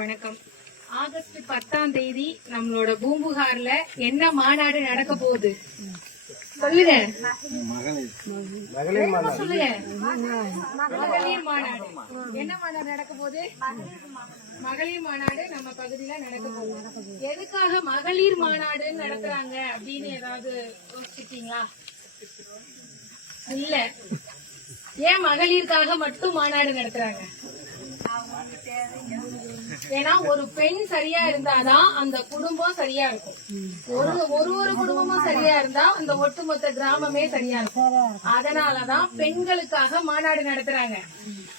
வணக்கம். ஆகஸ்ட் 10ஆம் தேதி நம்மளோட பூம்புகார்ல என்ன மாநாடு நடக்க போகுது சொல்லுங்க. சொல்லுங்க. மகளிர் மாநாடு. என்ன மாநாடு நடக்க போகுது? மகளிர் மாநாடு நம்ம பகுதியில நடக்க போகுது. எதுக்காக மகளிர் மாநாடு நடத்துறாங்க அப்படின்னு ஏதாவது யோசிச்சிருக்கீங்களா? இல்ல. ஏன் மகளிருக்காக மட்டும் மாநாடு நடத்துறாங்க? ஏன்னா ஒரு பெண் சரியா இருந்தாதான் அந்த குடும்பம் சரியா இருக்கும். ஒரு குடும்பமும் சரியா இருந்தா அந்த ஒட்டுமொத்த கிராமமே சரியா இருக்கும். அதனாலதான் பெண்களுக்காக மாநாடு நடத்துறாங்க.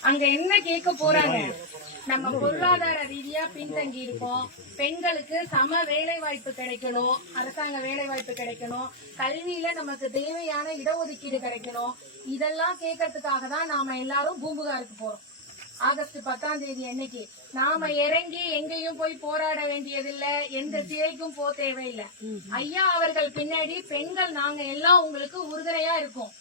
அங்க என்ன கேட்க போறாங்க? நம்ம பொருளாதார ரீதியா பின்தங்கி இருக்கோம், பெண்களுக்கு சம வேலை வாய்ப்பு கிடைக்கணும், அரசாங்க வேலை வாய்ப்பு கிடைக்கணும், கல்வியில நமக்கு தேவையான இடஒதுக்கீடு கிடைக்கணும். இதெல்லாம் கேட்கறதுக்காக தான் நாம எல்லாரும் பூம்புகாருக்கு போறோம். ஆகஸ்ட் 10ஆம் தேதி அன்னைக்கு நாம இறங்கி எங்கேயும் போய் போராட வேண்டியதில்ல, எந்த சிறைக்கும் போக தேவையில்லை. ஐயா அவர்கள் பின்னாடி பெண்கள் நாங்க எல்லாம் உங்களுக்கு உறுதுணையா இருக்கோம்.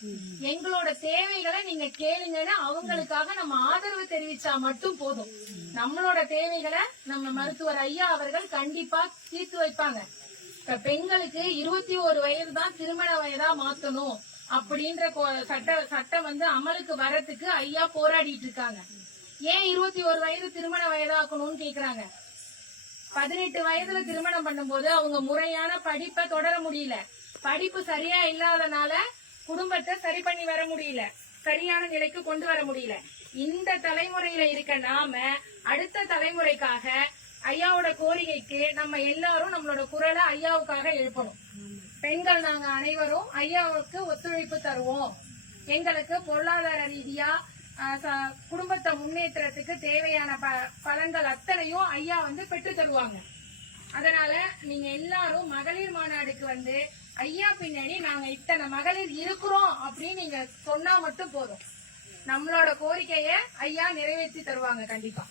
எங்களோட தேவைகளை நீங்க கேளுங்கன்னு அவங்களுக்காக நம்ம ஆதரவு தெரிவிச்சா மட்டும் போதும். நம்மளோட தேவைகளை நம்ம மருத்துவர் ஐயா அவர்கள் கண்டிப்பா தீர்த்து வைப்பாங்க. இப்ப பெண்களுக்கு 21 வயது தான் திருமண வயதா மாத்தணும் அப்படின்ற சட்டம் அமலுக்கு வரத்துக்கு ஐயா போராடிட்டு இருக்காங்க. ஏன் 21 வயது திருமண வயதாக்கணும்னு கேக்குறாங்க. 18 வயதுல திருமணம் பண்ணும்போது அவங்க முறையான படிப்பை தொடர முடியல. படிப்பு சரியா இல்லாதனால குடும்பத்தை சரி பண்ணி வர முடியல, சரியான நிலைக்கு கொண்டு வர முடியல. இந்த தலைமுறையில இருக்க நாம அடுத்த தலைமுறைக்காக ஐயாவோட கோரிக்கைக்கு நம்ம எல்லாரும் நம்மளோட குரலை ஐயாவுக்காக எழுப்பணும். பெண்கள் நாங்க அனைவரும் ஐயாவுக்கு ஒத்துழைப்பு தருவோம். எங்களுக்கு பொருளாதார ரீதியா குடும்பத்தை முன்னேற்றத்துக்கு தேவையான பலன்கள் அத்தனையும் ஐயா பெற்று தருவாங்க. அதனால நீங்க எல்லாரும் மகளிர் மாநாடுக்கு ஐயா பின்னாடி நாங்க இத்தனை மகளிர் இருக்கிறோம் அப்படின்னு நீங்க சொன்னா மட்டும் போதும். நம்மளோட கோரிக்கைய ஐயா நிறைவேற்றி தருவாங்க கண்டிப்பா.